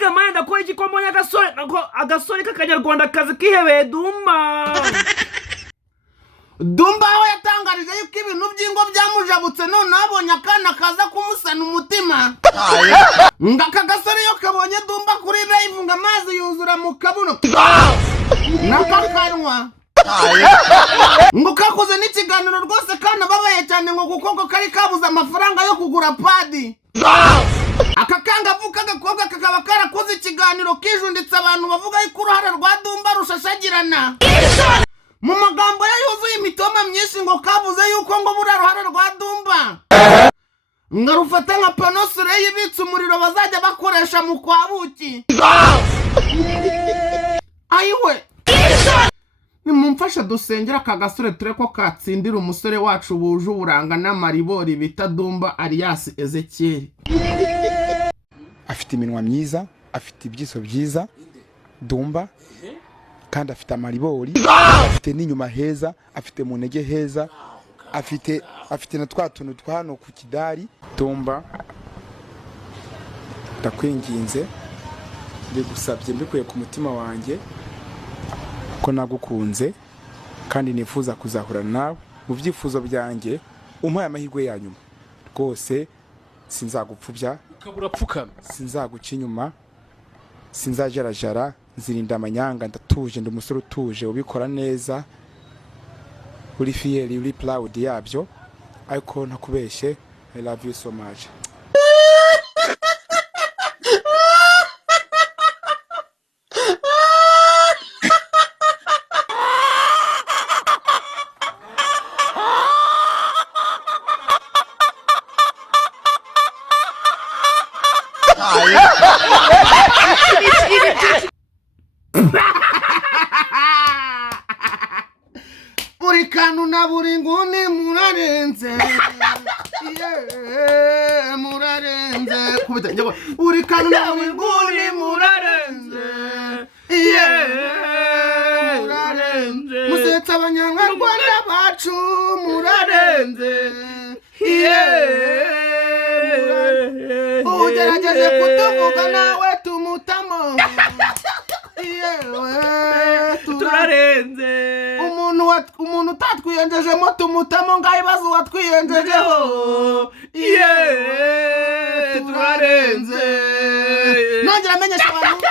mbega mani ndakora iki ko mbonye agasore k'akanyarwandakazi kihebeye Dumba aho yatangarije yuko ibintu by'ingo byamujabutse none abonye akana kaza kumusana umutima. Ngaka gasore yo kabonye Dumba kuri live ngo amazi yuzura mu kabuno. Nakakanwa. Ngo kakoze n'ikiganiro rwose kana babaye cyane ngo kuko kari kabuza amafaranga yo kugura padi. Akakanga avuka gakobwa kakaba karakoze ikiganiro kijunditse abantu bavuga yuko uruhare rwa Dumba rushashagirana. Mu magambo ya yuzuye imitoma myinshi ngo kavuze yuko ngo bura ruhare rwa Dumba ngarufata nka panosure y'ibitse umuriro bazajya bakoresha mu kwabuki. Ayiwe nimumfasha dusengera aka gasore ture ko katsindira umusore wacu buje uburanga n'amaribori bita Dumba alias Ezekiel. Afite iminwa myiza, afite ibyiso byiza Dumba, kandi afite amaribori, afite n'inyuma heza, afite mu ntege heza, afite na twa tuntu twa hano ku kidari. Dumba ndakwinginze ndagusabye mbikuye ku mutima wanjye ko nagukunze kandi nifuza kuzahura nawe mu byifuzo byanjye. Umpaye amahirwe ya nyuma rwose sinzagupfubya, ukabura pfukama, sinzaguca inyuma, sinzajarajara, nzirinda amanyanga, ndatuje, ndi umusore utuje ubikora neza, uri fier, uri proud yabyo, ariko ntakubeshye. I love you so much. Buri kantu na buri nguni murarenze. Murarenze kubita njye buri kantu na buri nguni murarenze. Murarenze musetsa abanyarwanda bacu murarenze. Ugerageje kutuvuga nawe tumutamo. Turarenze umuntu utatwiyenjejemo tumutamo ngayibazo watwiyenjejeho. Turarenze nongera amenyesha abantu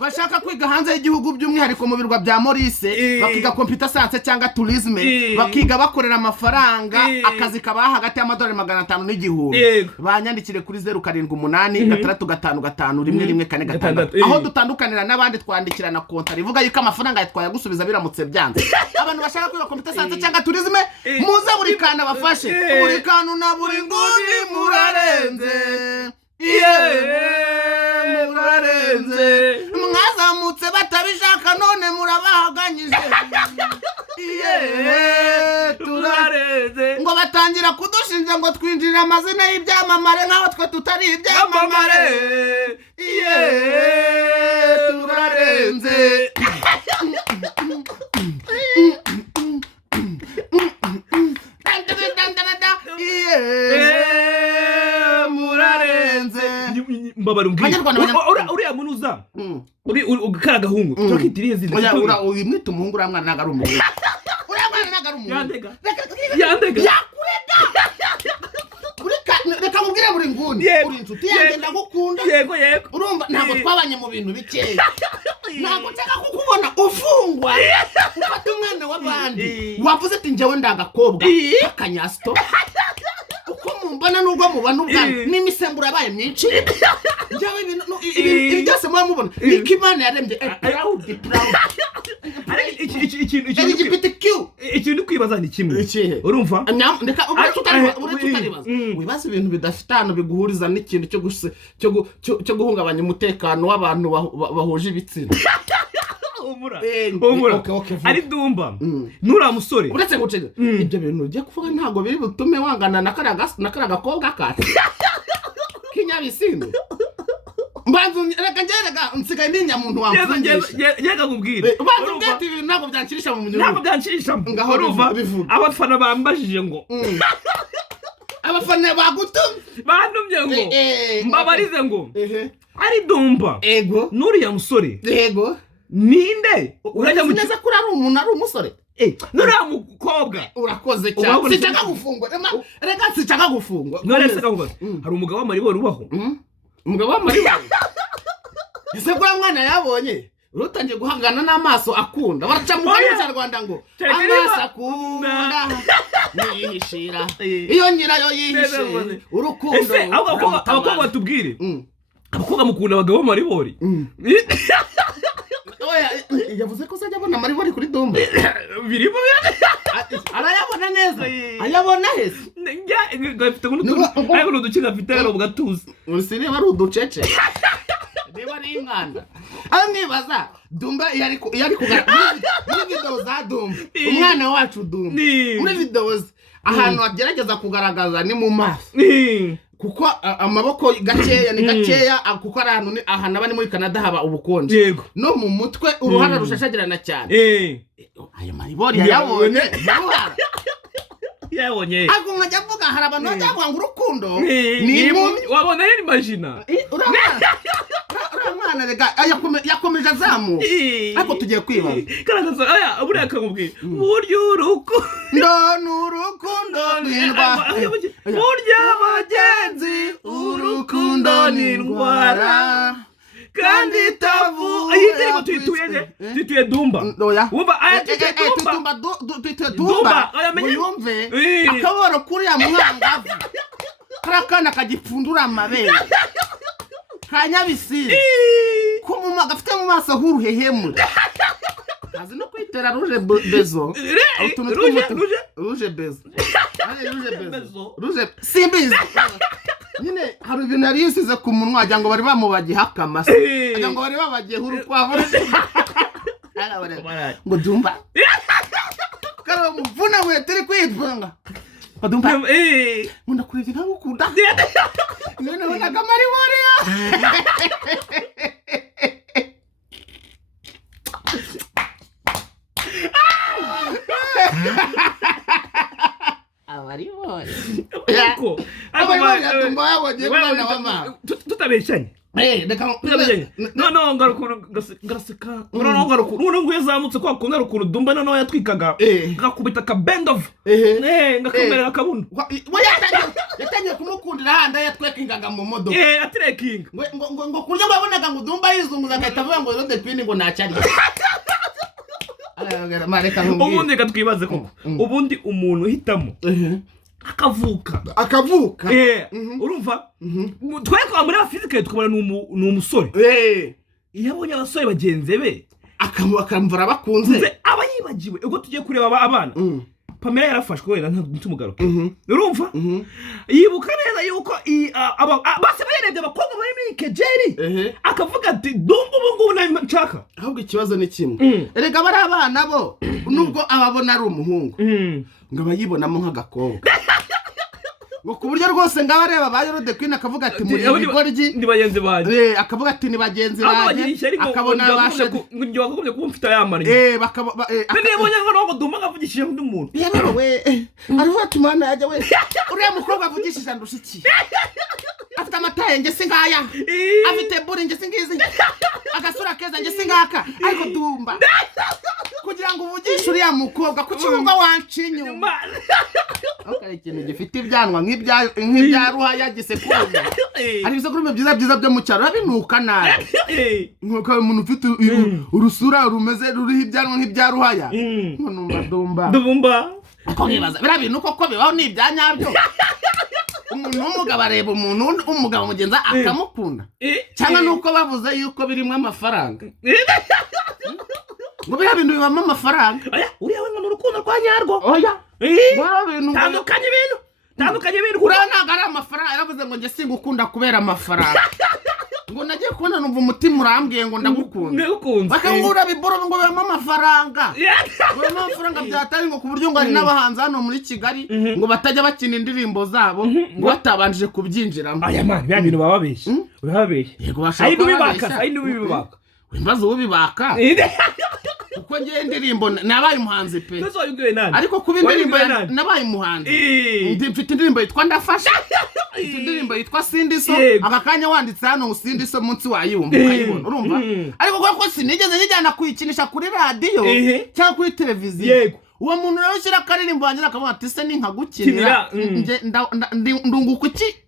bashaka kwiga hanze y'igihugu by'umwihariko mu birwa bya Maurice bakiga computer science cyangwa tourisme bakiga bakorera amafaranga akazi kabaha hagati y'amadolari 500 n'igihumbi. Banyandikire kuri 0786555114 aho dutandukanira n'abandi twandikirana konta rivuga yuko amafaranga yatwaye gusubiza biramutse byanze. Abantu bashaka kwiga computer science cyangwa tourisme muze buri kana bafashe. Buri kanu na buri nguni murarenze. Murarenze mwazamutse batabishaka none murabahaganyije. Turarenze ngo batangira kudushinja ngo twinjirira amazina y'ibyamamare nk'aho twe tutari ibyamamare. Turarenze murarenze mbabara uriya munuza ugakara gahungu turakitiriye zindi uyu mwita umuhungu uriya mwana ntago ari umuhungu. Uriya mwana ntago ari umuhungu. Yandega yakurega. Reka mubwire buri nguni uri inshuti yanjye ndagukunda. Yego urumva ntabwo twabanye mu bintu bikeya. Ntabwo nshaka kukubona ufungwa ufata umwana w'abandi wavuze ati njyewe ndagakobwa akanyasito uko mumbona nubwo mubana ubwana n'imisemburo yabaye myinshi. Njyewe ibi byose muba mubona niko Imana yarembye proud. ikintu kwibaza ni kimwe urumva ndeka utaribaza wibaza ibintu bidafitano biguhuriza n'ikintu cyo guhungabanya umutekano w'abantu bahuje ibitsina. Umura ari Dumba nura musore uretse gucega ibyo bintu ugiye kuvuga ntago biri butume wangana na kara gakobwa kacu kinyabisindo. Mbanzu reka ngerega nsigaye ndinya muntu wamfungisha. Yega kubwire banzu ngati ibintu ntago byankirisha mu munyururu. Ntago byankirisha ngaho ruva abafana bambajije ngo abafana bagutumye bantumye ngo mbabarize ngo ari Dumba ego nuriya musore ego ninde urajya mu neza kuri ari umuntu ari umusore nuriya mukobwa urakoze cyane sicaga gufungwa reka sicaga gufungwa none se kavuga hari umugabo w'amaribori ubaho umugabo w'amaribori ese kwa mwana yabonye urutangiye guhangana n'amaso akunda baraca mu Kinyarwanda ngo amaso akunda nihishira iyo nyirayo yihishe urukundo ese abakobwa batubwire abakobwa mukunda abagabo b'amaribori yavuze ko sajya abona amaribori kuri Dumba birimo arayabona neza ayabona hese gafite n'uduce gafite hano mu gatuza urusire bari uducece niba ari inkanda aho nibaza Dumba yari kugaragara muri video za Dumba umwana wacu Dumba muri videos ahantu agerageza kugaragaza ni mu maso kuko amaboko gakeya ni gakeya kuko ari ahantu abandi muri Canada haba ubukonje no mu mutwe uruhara rushashagirana cyane ayo maribori yabonye ako nkajya avuga hari abantu bajya ngo urukundo ni wabona yari imagina uramwana rega yakomeje azamuka ariko tugiye kwibaza karagaza aya buriya akamubwira burya urukundo burya abagenzi urukundo ni indwara kandi tavu ayitiri tuyituye Dumba wumva ayitiri Dumba muyumve akaboro kuriya mwangavu karakana kagipfundura amabere kanyabisiri kumuma gafite mu maso h'uruhehemu azi no kwitera ruje bezo ruje bezo simbizi nyine hari ibintu yari yisize ku munwa wagira ngo bari bamubagiye akamasa wagira ngo bari babagiye urukwavu ngo Dumba karo muvuna mwe turi kwitwanga Dumba munda kurivika ngukunda none wana kamari warya Dumba yabonye mwana wa mama tutabeshanye no ngaraseka ngo yazamutse kwa kundi rukuntu Dumba noneho yatwikaga gakubita ka bend of ngakamerera kabuno yatangiye kumukundira handa yatwekingaga mu modoka atrekinga ngo kuryo babonaga ngo Dumba yizunguza agahita avuga ngo rode pini ngo nacari ubundi gatwibaze koko ubundi umuntu uhitamo akavuka urumva twekwa muri fizike tukabona ni umusore iyo abonye abasore bagenze be akamvura bakunze aba yibagiwe ubwo tugiye kureba abana Pamela yarafashwe wenda ntumugaruke urumva yibuka neza yuko base bayerebye abakobwa bari muri kejeri akavuga ati Dumba ubu nashaka ahubwo ikibazo ni kimwe erega bari abana bo nubwo ababona ari umuhungu ngo bayibonamo nk'agakobwa ngo kuburyo rwose ngabareba bayo Rode Queen akavuga ati muri bigoryi ndi bagenzi baje akavuga ati ni bagenzi baje akabona bashe ngo bagomye kumfita yamani nebonye ngo Dumba ngavugishije undi muntu yewe ariho atumana yaje we uriya mukobwa avugishije ndushiki afite amataye nge singaya afite buri nge singizi agasura keza nge singaka ariko Dumba kugira ngo uvugishe uriya mukobwa ku cyumba wancinyuma okay ikintu gifite ibyanwa nk'ibya ruhaya gisekuru ari bisekuru byiza byo mu cyaro binuka nabi nkuko umuntu ufite urusura rumeze ruriho ibyanwa nk'ibya ruhaya Dumba ako nibaza birabintu koko bibaho ni ibyanyabyo umuntu w'umugabo areba umuntu umugabo mugenza akamukunda cyangwa nuko bavuze yuko birimo amafaranga ngo biriya bintu bibamo amafaranga uriya we ngo urukundo rwa nyarwo tandukanye ibintu uriya ntabwo ari amafaranga yaravuze ngo njye singukunda kubera amafaranga ngo nagiye kubona numva umutima urambwiye ngo ndagukunze bakangura biboro ngo bibamo amafaranga byatari ngo ku buryo ngo ari n'abahanzi hano muri Kigali ngo batajya bakina indirimbo zabo ngo batabanjije kubyinjiramo aya man bya bintu bababeshye yego bashaka ayibibaka wimbaza ubibaka uko ngiye indirimbo nabaye umuhanzi pe nani ariko kuba indirimbo nabaye umuhanzi mfite indirimbo yitwa ndafasha indirimbo yitwa Sindiso aka kanya wanditse hano Sindiso munsi wayumva ukayibona urumva ariko ko sinigeze njyana kuyikinisha kuri radio cyangwa kuri televiziyo uwo muntu rero ushyira akaririmbo wanjye akavuga ati se ni nkagukinira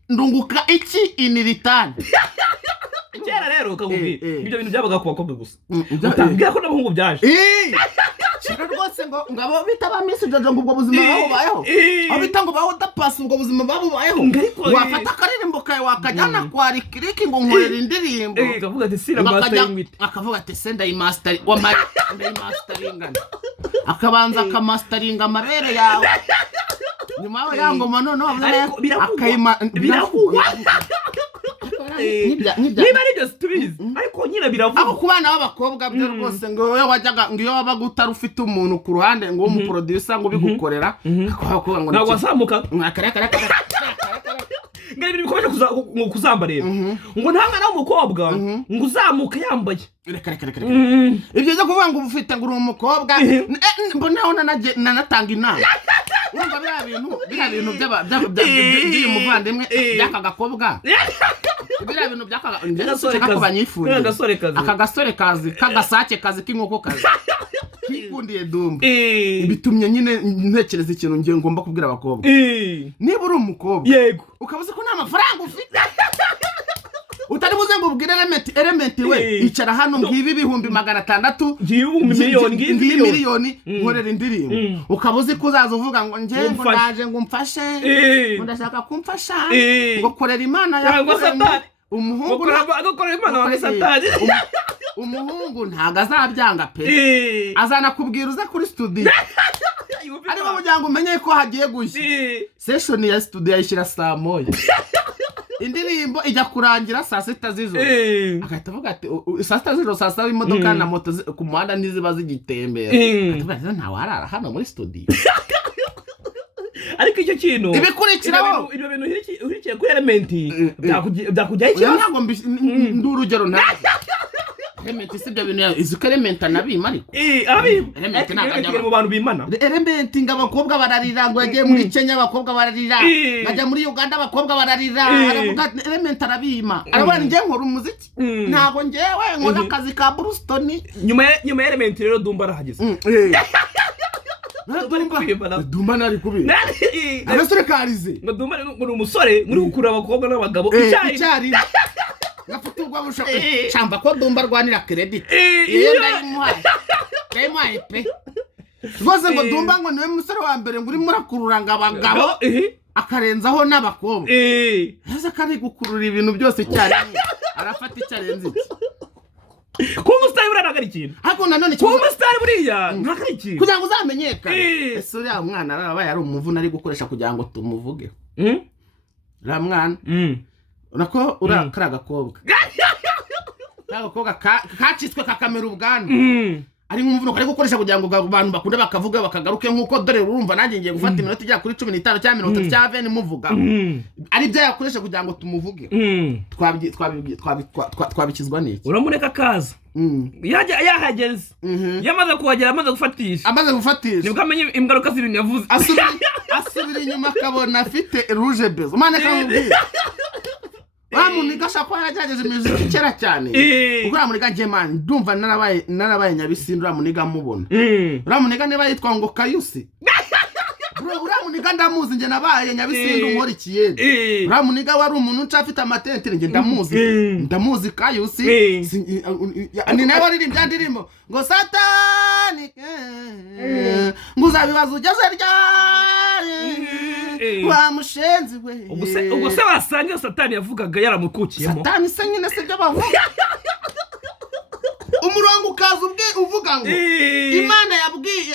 ndunguka iki iniritani kera rero ukakubwira ibyo bintu byabaga ku bakobwa gusa utambwira ko n'abahungu byaje kera rwose ngo ngabo bita ba Miss Jojo ngo ubwo buzima babubayeho aho bita ngo baho dapasi ubwo buzima babubayeho wafata akaririmbo kawe wakajyana kwa Rikiriki ngo nkorera indirimbo akavuga ati sira master y'imwite akavuga ati se ndayimaster wa ndayimasteringa akabanza akamasteringa amabere yawe nyuma ya ngoma none akayima biravugwa niba ari byo tubizi ariko nyina biravugwa abo ku bana b'abakobwa byo rwose ngo wowe wajyaga ngo iyo wabaga utari ufite umuntu ku ruhande ngo umuproducer ngo bigukorera akavuga ngo ntabwo wasamuka akarakara ngari ibintu bikomeje kuzamba rero ngo nta mwana w'umukobwa ngo uzamuka yambaye reka ibyo byo kuvuga ngo ufite ngo uri umukobwa mbonaho nanatanga inama urumva biriya bintu by'uyu muvandimwe by'aka gakobwa biriya bintu by'aka aka gasore kazi k'agasake kazi k'inkoko kazi kikundiye Dumba bitumye nyine ntekereza ikintu ngiye ngomba kubwira abakobwa niba uri umukobwa yego ukabuze ko nta mafaranga ufite utari buze ngo ubwire element we icara hano ngibi ibihumbi 600 ngibi miliyoni nkorera indirimbo ukabuze kuzaza uvuga ngo nje ngo ndaje ngo mfashe ngo ndashaka kumfasha ngo korera Imana yawe Satani umuhungu agakorera Imana wa Satani umuhungu ntago azabyanga pe azanakubwira uza kuri studio ariko kugira ngo umenye ko hagiye gushya session ya studio yishira saa moya indirimbo ijya kurangira saa 6 z'ijoro akahita avuga ati saa 6 z'ijoro saa 7 imodoka na moto ku muhanda ntiziba zigitembera ati nta warara hano muri studio ariko icyo kintu ibikurikiraho ibyo bintu uhirikiye ku element byakujyaho ikibazo ntabwo ndurugero ntazi element si ibyo bintu izuka element anabima ariko element ntabwo mu bantu bimana element ng'abakobwa bararira ngo yagiye muri Kenya abakobwa bararira bajya muri Uganda abakobwa bararira aravuga element arabima arabona ngiye nkora umuziki ntabwo ngewe nkora akazi ka Bruston nyuma ya element rero Dumba arahageze Dumba nari kubi abasore karize ngo Dumba ni umusore muri gukura abakobwa n'abagabo icyari gafuturwa busha cyamba ko Dumba rwanira credit iyo ndayimuhaye pe rwose ngo Dumba ngo niwe musore wa mbere ngo uri murakururanga abagabo akarenzaho n'abakobwa heza kari gukurura ibintu byose cyane arafata icyarenze kuba umusitari buriya ntabwo ari ikintu ariko nanone kuba umusitari buriya ntabwo ari ikintu kugira ngo uzamenyekane ese uriya mwana arabaye ari umuvuna ari gukoresha kugira ngo tumuvuge uriya mwana urako uriya kari agakobwa kacitswe kakamera ubwanwa ari nk'umuvuno kari gukoresha kugira ngo abantu bakunde bakavuga bakagaruke nk'uko dore urumva nanjye ngiye gufata iminota ijya kuri 15 cyangwa 30 cyangwa 20 muvuga ari byo yakoresha kugira ngo tumuvuge twabikizwa n'iki uramuneka kaza yahageze yamaze kuhagera amaze gufatisha nibwo amenye ingaruka z'ibintu yavuze asubira inyuma akabona afite rouge bezo mane kamubwira Muniga shako yaragerageje imiziki kera cyane ubwo Muniga ngiye man ndumva narabaye Nyabisindu Muniga mubona Muniga niba yitwa ngo Kayusi Muniga ndamuzi nge nabaye Nyabisindu nkora ikiyede Muniga wari umuntu ucafite amatente nge ndamuzi Kayusi ni nawe aririmba ndirimo ngo Satani nguzabibaza ugeze ryari wa mushenzi we ubwo se wasanga Satani yavugaga yaramukukiyemo Satani se nyine se byo bavuga umurongo ukaza uvuga ngo Imana yabwiye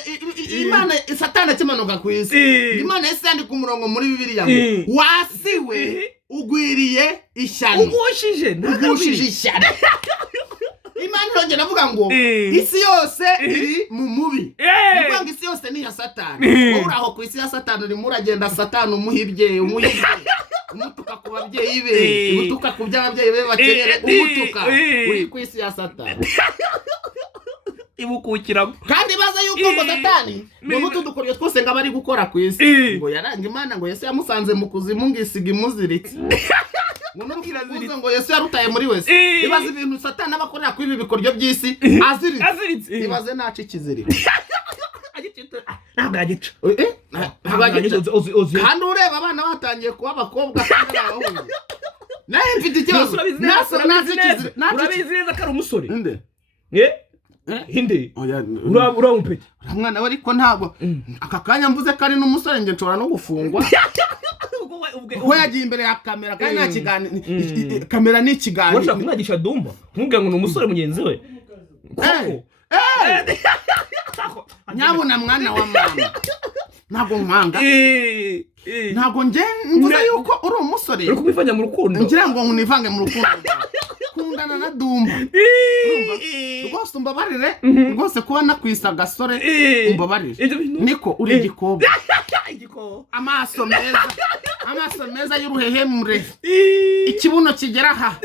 Imana Satani akimanuka ku isi Imana yasandika umurongo muri Bibiliya ngo wasiwe ugwiriye ishyano ugushije ishyano Imana irongera avuga ngo isi yose iri mu mubi ngo isi yose ni ya Satani wowe uraho ku isi ya Satani uri muragenda Satani umuhibye umutuka ku babyeyi be umutuka ku by'ababyeyi be bakenera umutuka uri ku isi ya Satani ibukukiramo kandi baza yuko ngo Satani ngo n'utudukoryo twose ngo abari gukora ku isi ngo yaranga Imana ngo Yesu yamusanze mu kuzimu ngisiga imuziritse ngo n'umukiraziritse ngo Yesu yarutaye muri wese ibaze ibintu Satani abakorera ku ibi bikoryo by'isi aziritse ibaze naca ikiziriko ntabwo yagica kandi ureba abana batangiye kuba abakobwa kandi abahungu nawe mfite ikibazo urabizi neza ko ari umusore inde inde uramupeke mwana we ariko ntabwo aka kanya mvuze ko ari n'umusore nge nshobora no gufungwa ko yagiye imbere ya kamera kandi nta kiganiro kamera ni ikiganiro washaka kumwagisha Dumba ntumubwire ngo ni umusore mugenzi we nyabuna mwana wa mama ntabwo nkwanga ntabwo nge mvuze yuko uri umusore uri kumwivanya mu rukundo ngira ngo univange mu rukundo kundana na Dumba rwose umbabarire rwose kuba nakwisa gasore umbabarire niko uri igikobwa amaso meza y'uruhehemure ikibuno kigera aha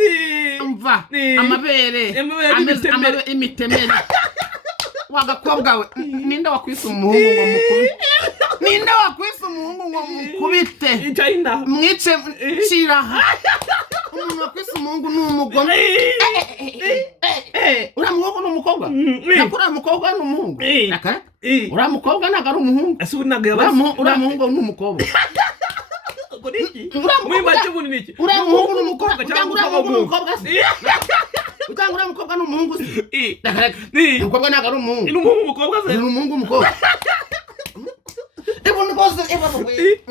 umva amabere imitemere wagakobwa we ninde wakwisa umuhungu ngo mukubite ninde wakwisa umuhungu ngo mukubite mwice shiraha umuntu wakwisa umuhungu ni umugome uriya muhungu ni umukobwa nakuriya mukobwa ni umuhungu uriya mukobwa ntabwo ari umuhungu uriya muhungu ni umukobwa uriya muhungu ni umukobwa cyangwa uriya muhungu ni umukobwa se utanga uriya mukobwa ni umuhungu se umukobwa ntabwo ari umuhungu ni umuhungu umukobwa se ni umuhungu umukobwa ubundi rwose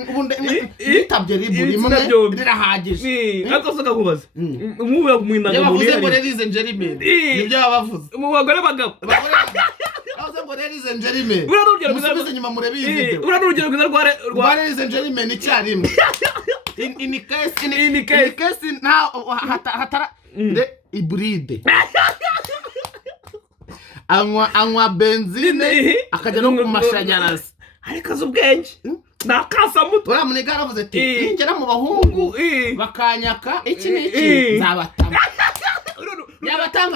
ubundi nitabye ribu rimwe rirahagije ariko se kakubaza umubura kumwinanga muri yavuze ngo ladies and gentlemen nibyo bavuze mu bagore bagabo bavuze ngo ladies and gentlemen musubize inyuma murebe iyi video ura n'urugero rwiza rwa ladies and gentlemen icyarimwe in case now hatara ibride anywa benzine akajya no ku mashanyarazi ariko azi ubwenge nakasamutwe uriya muniga yaravuze ati ningera mu bahungu bakanyaka iki n'iki nzabatanga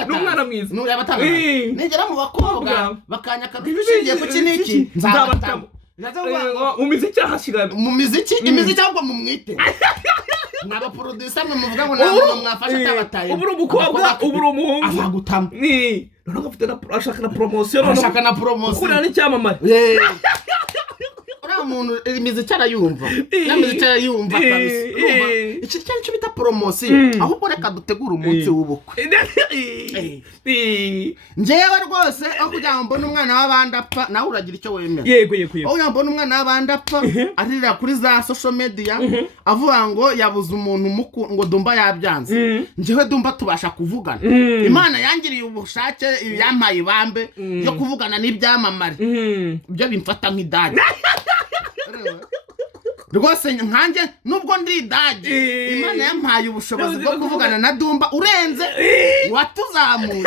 n'umwana mwiza ningera mu bakobwa bakanyaka bishingiye ku iki n'iki nzabatanga mu miziki ahashyira mu miziki imiziki ahubwo mumwite mwaba producer mwe muvuga ngo ntabwo mwafasha atabataye ubura umukobwa ubura umuhungu azagutama noneho afite ashaka na promotion kurana n'icyamamare umuntu imiziki arayumva n'imiziki arayumva kabisa iki cyari cyo bita promotion ahubwo reka dutegura umunsi w'ubukwe njewe rwose aho kugira ngo mbone umwana w'abandi apfa nawe uragira icyo wemera yego aho kugira ngo mbone umwana w'abandi apfa arira kuri za social media avuga ngo yabuze umuntu ngo Dumba yabyanze njewe Dumba tubasha kuvugana Imana yangiriye ubushake yampaye ibambe yo kuvugana n'ibyamamare byo bimfata nk'idage rwose nkanjye nubwo ndi idage Imana yampaye ubushobozi bwo kuvugana na Dumba urenze watuzamuye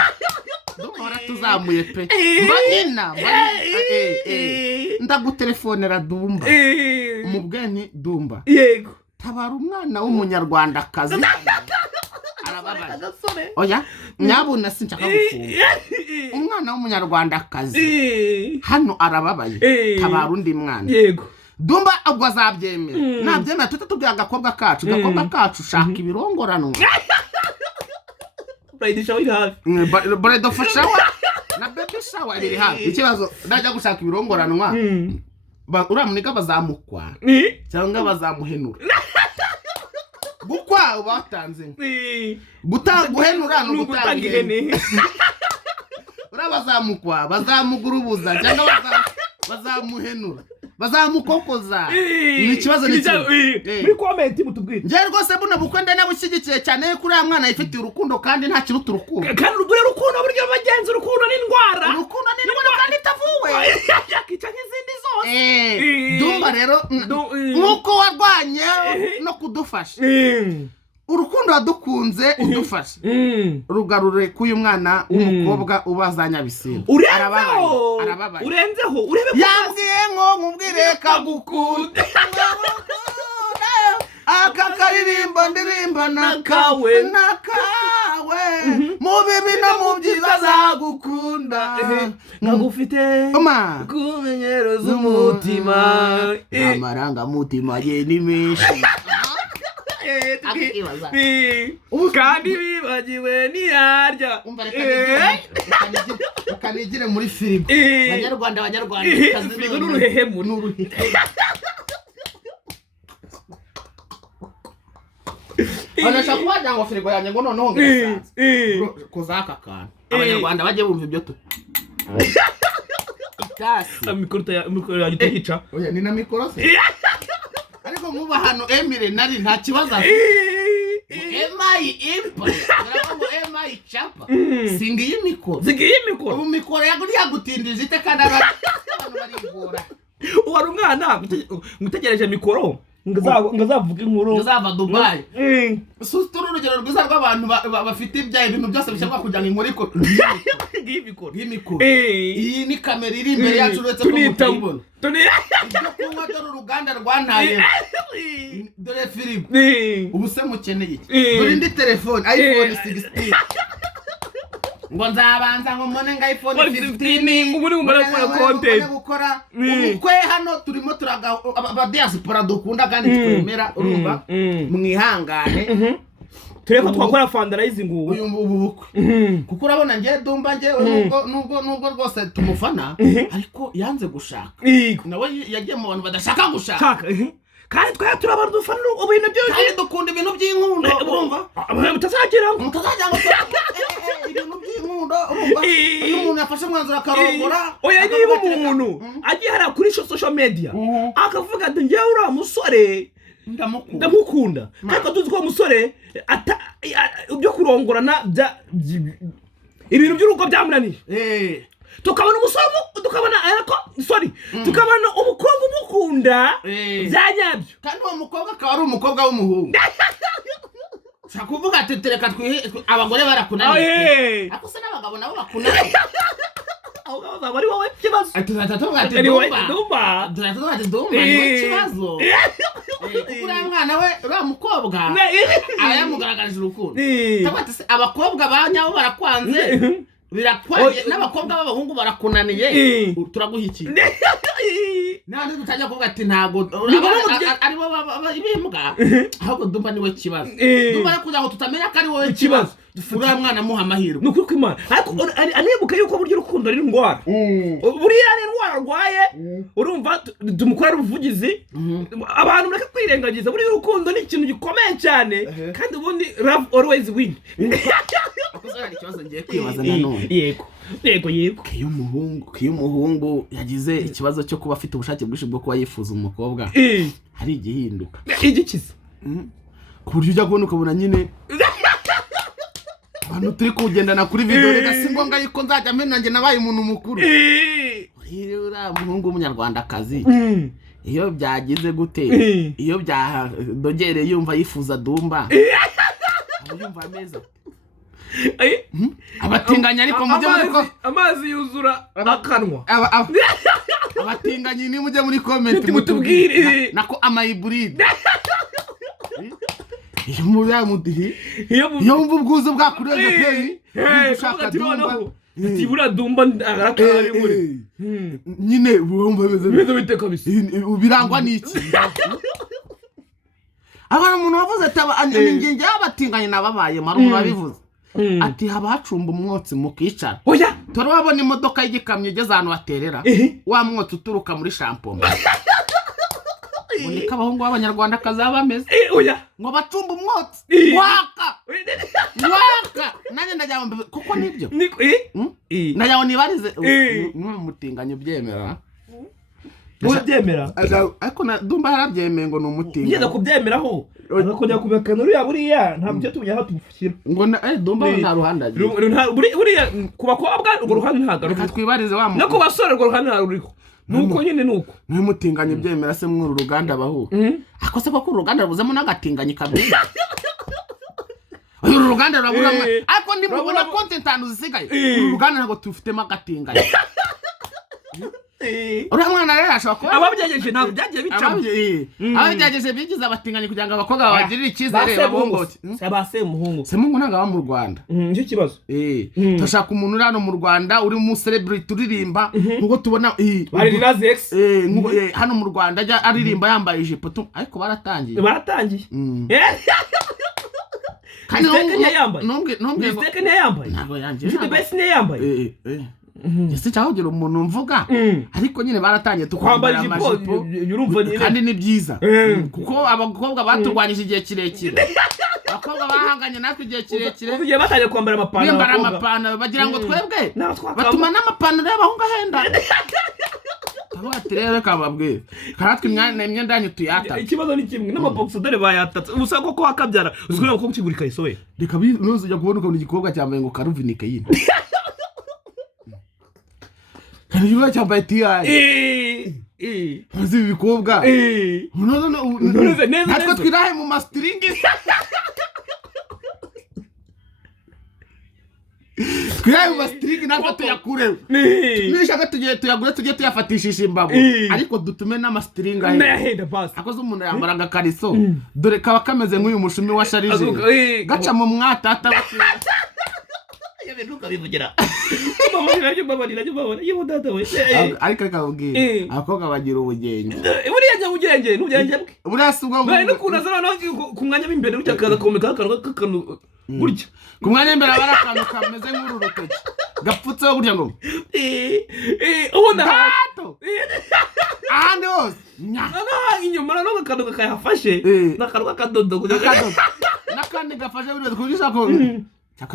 Dumba waratuzamuye pe mbanyina ndagutelefonera Dumba umubwene Dumba yego tabara umwana w'umunyarwandakazi arababaye oya nyabuna sinshaka gufunga umwana w'umunyarwandakazi hano arababaye tabara undi mwana yego Dumba ubwo azabyemera nabyemera tutatubwira agakobwa kacu shaka ibirongoranwa Bride shower hafi bride shower na baby shower iri hafi ikibazo najya gushaka ibirongoranwa uramuniga bazamukwa cyangwa bazamuhenura gukwa batanze guhenura no gutanga ihene urabazamukwa bazamugurubuza cyangwa bazamuhenura bazamukokoza ni ikibazo muri comment mutubwire nje rwose buno bukwe nabushyigikiye cyane kuri ya mwana yifitiye urukundo kandi nta kiruta urukundo kandi urugure rukundo buryo bagenzi urukundo n'indwara kandi itavuwe yakica nk'izindi zose Dumba rero nkuko warwanye no kudufasha urukundo wadukunze udufasha rugarure kuyu mwana w'umukobwa ubazanya bisimba arababaye urenzeho urebe yambwiye ngo nkubwire kagukunda aka karirimbo ndirimba nakawe mu bibi no mu byiza azagukunda nkagufite Oma. kumenyero z'umutima amarangamutima ye ni menshi kandi bibagiwe ntiyarya ukanigire muri firigo abanyarwanda firigo n'uruhehemu anashaka kubagira ngo firigo yanjye ngo noneho kuzaka kantu abanyarwanda bajye bumva ibyo tu itasi mikoro yanjye utayica oya ni na mikoro se ariko muba hano Emile nari nta kibazo Emayi import ngo Emayi chapa singiye mikoro ubu mikoro yagutindije ite kandi abantu barigora uwari umwana ngutegereje mikoro ngazavuga inkuru ngazava Dubai sustura urugero rwiza rw'abantu bafite ibyaye ibintu byose bishyirwa kugira ngo inkuru iko y'imikoro iyi ni kamera iri imbere yacu uretse ko mutayibona ibyo kunywa dore uruganda rwantaye dore firigo ubu se mukeneye dore indi telefone iPhone 16 ngo nzabanza ngo mbone nga iPhone 15 ngo muri gukora content gukora ubukwe hano turimo turaga abadiaspora dukunda kandi twemera urumva mwihangane tureko twakora fundraising uyu bukwe kuko urabona ngiye Dumba ngiye nubwo rwose tumufana ariko yanze gushaka nawe yagiye mu bantu badashaka gushaka kandi twaya turabara dufana ubintu byo kandi dukunda ibintu by'inkundo urumva mutazagira ngo ibintu by'inkundo urumva iyo umuntu yafashe umwanzuro akarongora oya niba umuntu agiye hara kuri social media akavuga ati ngiye uriya musore ndamukunda kandi tuzi ko musore ibyo kurongorana ibintu by'urugo byamunaniye tukabona umusore tukabona tukabona umukobwa umukunda byanyabyo kandi uwo mukobwa akaba ari umukobwa w'umuhungu ushaka kuvuga ati tereka abagore barakunaniye ariko se n'abagabo nabo bakunaniye aho bari wowe kibazo tuzatuvuga ati Dumba niwe kibazo uriya mwana we uriya mukobwa aba yamugaragarije urukundo abakobwa banyabo barakwanze birakwaye n'abakobwa b'abahungu barakunaniye turaguha iki nandi dutajya kuvuga ati ntago aribo bimuga ahubwo Dumba niwe kibazo Dumba kugira ngo tutamenya ko ari wowe kibazo uriya mwana muha amahirwe nukuri ko Imana ariko anibuka yuko buryo urukundo ari indwara buriya ni indwara arwaye urumva tumukorera ubuvugizi abantu bareke kwirengagiza buriya urukundo ni ikintu gikomeye cyane kandi ubundi love always win akozara ikibazo ngiye kwibaza nanone yego iyo umuhungu yagize ikibazo cyo kuba afite ubushake bwinshi bwo kuba yifuza umukobwa hari igihinduka igikiza ku buryo ujya kubona ukabona nyine abantu turi kugendana kuri video rega si ngombwa yuko nzajya mena nanjye nabaye umuntu mukuru uriya muhungu w'umunyarwandakazi iyo byagize gute iyo byadogereye yumva yifuza Dumba yumva ameza abatinganya ariko mujye muri amazi yuzura akanwa abatinganyi ni mujye muri comment mutubwire nako amayiburide iyo mudihi iyo mvu ubwuzu bwakurenze peyi ushaka Dumba tibura Dumba arakari muri nyine bumva beze biteka bisi birangwa n'iki abantu umuntu wavuze ati nginge y'abatinganye nababaye marumu babivuze ati haba hacumba umwotsi mukicara oya turabona imodoka y'igikamyo igeze ahantu baterera wa mwotsi uturuka muri shampoo unika abahungu b'abanyarwanda kazaba bameze oya ngo bacumba umwotsi waka nanjye ndajya kuko nibyo ndajya nibarize umutinganye ubyemera ubyemera ariko Dumba yarabyemeye ngo ni umutinganye yenda kubyemeraho akajya kubekana uriya ntabyo tumenya aho tumufira ngo Dumba nta ruhande agira buriya ku bakobwa urwo ruhande ntagaruka twibarize wa no ku basore urwo ruhande ntaruriho nuko nyine nuko niwe mutinganye byemera se mw'uru ruganda baho ako se ko uruganda rubuzemo n'agatinganye kabiri uru ruganda ruraburamo ariko ndimubona content anu zisigaye uru ruganda ntabwo tufitemo agatinganye uriya mwana rero ashobora kuba ababyegeje ntabwo byagiye bicamo ababyegeje bigize abatinganyi kugira ngo abakobwa babagirire icyizere babongote Semungu ntabwo aba mu Rwanda nicyo kibazo turashaka umuntu uri hano mu Rwanda uri mu celebrity uririmba nk'uko tubona bari Lil X hano mu Rwanda ajya aririmba yambaye ijipo ariko baratangiye kandi ntiyambaye Mistake ntiyambaye ntabwo yanjye The Best ntiyambaye ese cyahogira umuntu mvuga ariko nyine baratangiye tukwambara amajipo kandi ni byiza kuko abakobwa baturwanyije igihe kirekire abakobwa bahanganye natwe igihe kirekire ugiye batangiye kwambara amapantaro bagira ngo twebwe batuma n'amapantaro y'abahungu ahenda abati rero kababwira karatwe imyenda yanyu tuyata ikibazo ni kimwe n'amaboxer dore bayatatse ubusa ko akabyara uzikora ko kigura kayisoye reka binuze ujya kubona ukuntu igikobwa cyambaye ngo karuvinike yine kandi yuba cyambaye maze ibi bikobwa natwe twirahe mu mastringi twirahe mu mastringi natwe tuyakureho nishaka tuyagure tujye tuyafatishisha imbago ariko dutume n'amastringi ahenda akoze umuntu yambara agakariso dore kaba kameze nk'uyu mushumi wa sharije gaca mu mwatata Nuka bivugira ariko akabwira abakobwa bagira ubugenge buriya nyabugenge n'ubugenge bwe buriya si ubwo buriya n'ukuntu azana ku mwanya w'imbere gutya akaza komeka akantu gutya ku mwanya w'imbere aba ari akantu kameze nk'uru rutoki gapfutseho gutya ngo ubona ahandi hose inyuma noneho akantu kakayafashe n'akantu k'akadodo n'akandi gafashe buri wese ku buryo ushaka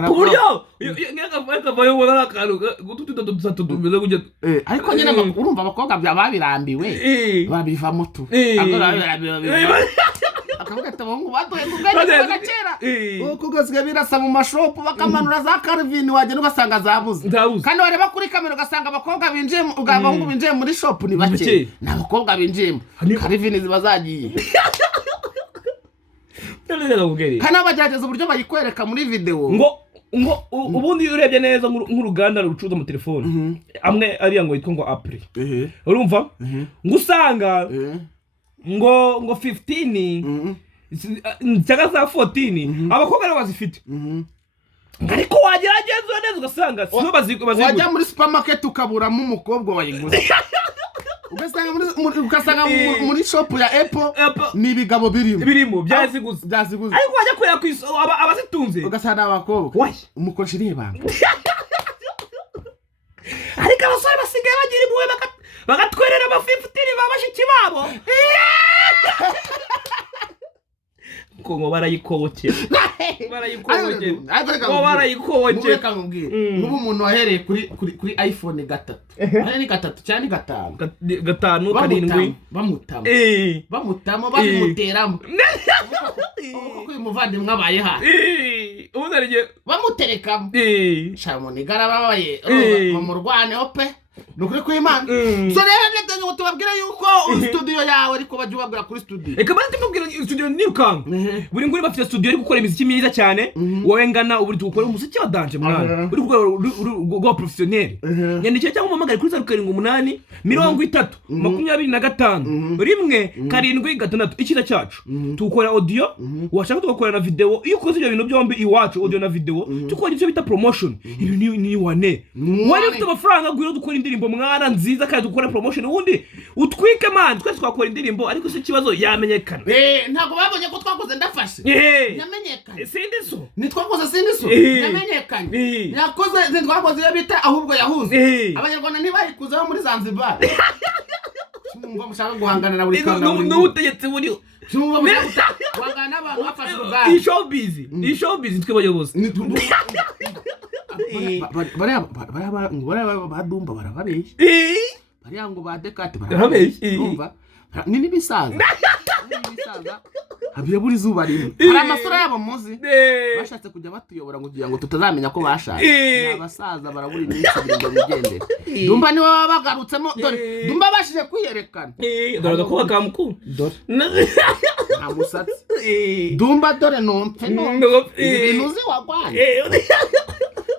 ku buryo kavayo ubona ari akantu gutututututu tumeze gutya ariko nyine urumva abakobwa babirambiwe babivamo tu akavuga ati abahungu batoye ku bwenge kuva kera uko gasigaye birasa mu mashopu bakamanura za Calvin wagenda ugasanga zabuze kandi wareba kuri kamera ugasanga abakobwa binjiye abahungu binjiye muri shopu ni bake n'abakobwa binjiyemo Calvin ziba zagiye kandi abagerageza uburyo bayikwereka muri video ngo ubundi urebye neza nk'uruganda rucuruza amatelefoni amwe ariya ngo yitwa ngo Apple urumva ngo usanga ngo 15 cyangwa za 14 abakobwa rero bazifite ariko wagerageza neza ugasanga sibo baziguze wajya muri supermarket ukaburamo umukobwa wayiguze ugasanga muri shop ya Apple ni ibigabo birimo byaziguze ariko wajya kureba ku isoko abazitunze ugasanga abakobwa umukoresha iribanga ariko abasore basigaye bagira impuhwe bagatwerera amafifutiri babashiki babo ngo barayikobokera n'ubu umuntu wahereye kuri iPhone 3 ni 3 cyane 5 karindwi bamutamo babimuteramo uko uyu muvandimwe abaye hasi ubundi arigiye bamuterekamo shamunigara babaye bamurwaneho pe nukuri kw'Imana so rero ndetse ngo tubabwire yuko studio yawe ariko bajye ubabwira kuri studio reka bandi tubabwira studio nirukanga buri nguri bafite studio ari gukora imiziki myiza cyane wowe ngana uburi tugukora umuziki wa danje mwana uri gukora professionnel nyandikira cyangwa umamagare kuri 078 30 25 rimwe 7 ikiza cyacu tukora audio washaka tugakora na video iyo ukoze ibyo bintu byombi iwacu audio na video tukora icyo bita promotion ibi ni wane wari ufite amafaranga gwiro dukora indirimbo mwana nziza kandi dukora promotion ubundi utwike man twese twakora indirimbo ariko se kibazo yamenyekana ntago babonye ko twakoze ndafashe yamenyekana sindi so nitwakoze sindi so yamenyekana yakoze twakoze iyo bita ahubwo yahuze abanyarwanda ntibahikuze bo muri Zanzibar ngo mushaka guhangana na buri kanga n'ubutegetsi buri guhangana n'abantu bafashe uruganda ishowbiz twe bayobozi bariya badumba barababeshya bariya ngo badekate barabeshya ni n'ibisaza habire buri zuba rimwe hari amasura yabo muzi bashatse kujya batuyobora kugira ngo tutazamenya ko bashatse abasaza barabura iminsi ngo bigendere Dumba niwe babagarutsemo dore Dumba bashije kwiyerekana dore ko bakamukuru dore nta musatsi Dumba dore nompe ibintu uzi wagwanye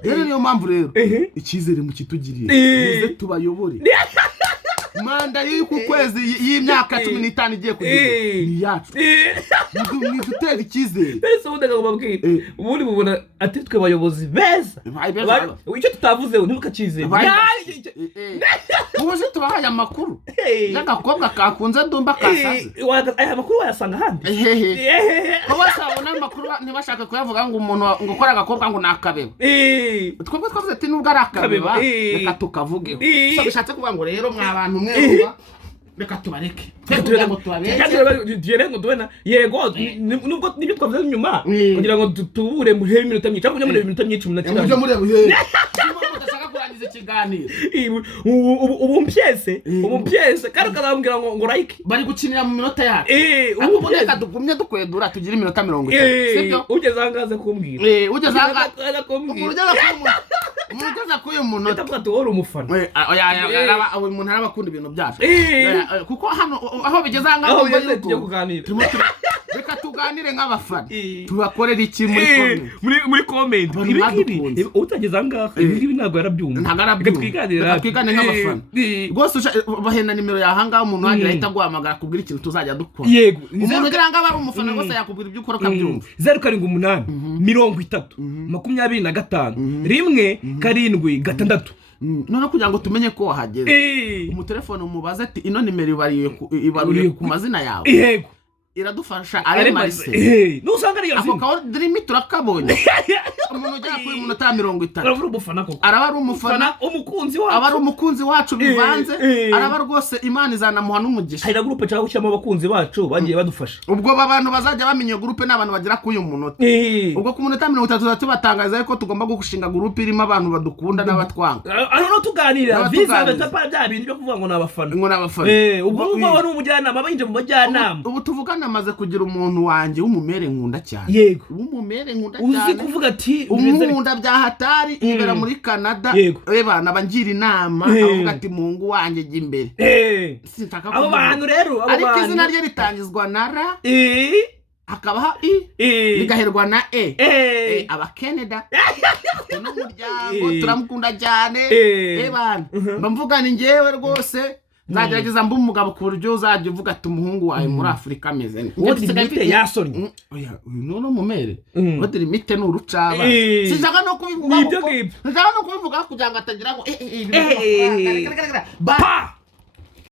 rero niyo mpamvu rero icyizere mu kitugiriye muze tubayobore manda y'uku kwezi y'imyaka 15 igiye kugira ni yacu nidutera icyizere ese ubundi ngababwira ubundi mubona ati twe bayobozi beza icyo tutavuze ntimukakizere ubuze tubahaye amakuru y'agakobwa kakunze ndumba kasaze aya makuru wayasanga handi ko basabona amakuru ntibashaka kuyavuga ngo umuntu ngo ukora agakobwa ngo nakabeba twebwe twavuze ati nubwo ari akabeba reka tukavugeho so bishatse kuvuga ngo rero mwa bantu mwe reka tubareke kugira ngo tubabeke ngo tubena yego nubwo nibyo twavuze nyuma kugira ngo tubure mu minota myinshi cyangwa muri minota myinshi umuntu akira mujye muri buhe udashaka kurangiza ikiganiro ubu mpyese kandi ukazambwira ngo like bari gukinira mu minota yacu ubu reka tugumye dukwedura tugira iminota 50 sibyo ugeze ahangaze kumbwira ugeze ahangaze kumbwira umugeza kuyo muntu utavuga ati wari umufana umuntu arabakunda ibintu byacu kuko hano aho bigeze ahangahe reka tuganire nk'abafana tubakorera iki muri comment ibi utageze ahangahe ibi ntabwo yarabyumva twigane nk'abafana rwose bahena nimero yahangahe umuntu wagira ahita guhamagara kubwira ikintu tuzajya dukora yego umuntu ugira ngo ari umufana rwose yakubwira ibyo ukora ukabyumva 078 30 25 1 none kugira ngo tumenye ko wahageze umutelefone umubaze ati ino nimero ibariye ku mazina yawe yego iradufasha ari Marcel nusanga ari ako ka dream turakabonye umuntu ujya kuri munota 50 aravuga umufana koko araba ari umufana umukunzi wacu aba ari umukunzi wacu bivanze araba rwose Imana izanamuha n'umugisha hari groupe cyangwa gushyamo abakunzi bacu bagiye badufasha ubwo abantu bazajya bamenya groupe n'abantu bagira ku uyu munota ubwo ku munota 30 tubatangaza ko tugomba gushinga groupe irimo abantu badukunda n'abatwanga no tuganira visa betapa bya bintu byo kuvuga ngo nabafana ubwo wari umujyanama bayinje mu bajyanama ubu tuvugana amaze kugira umuntu wanje w'umumere nkunda cyane yego w'umumere nkunda cyane uzi kuvuga ati umunda bya hatari ibera muri Canada bana bangira inama avuga ati mungu wanje jya imbere sintaka abo bantu rero ariko izina rye ritangizwa na ra akabaha bigaherwa na aba Canada n'umuryango turamukunda cyane bana bamvugana ngewe rwose nzagerageza mba umugabo ku buryo uzajya uvuga ati umuhungu wawe muri Afurika ameze neza yasonye none umumere wadiri limite n'urucaba sinshaka no kubivuga kugira ngo atagira ngo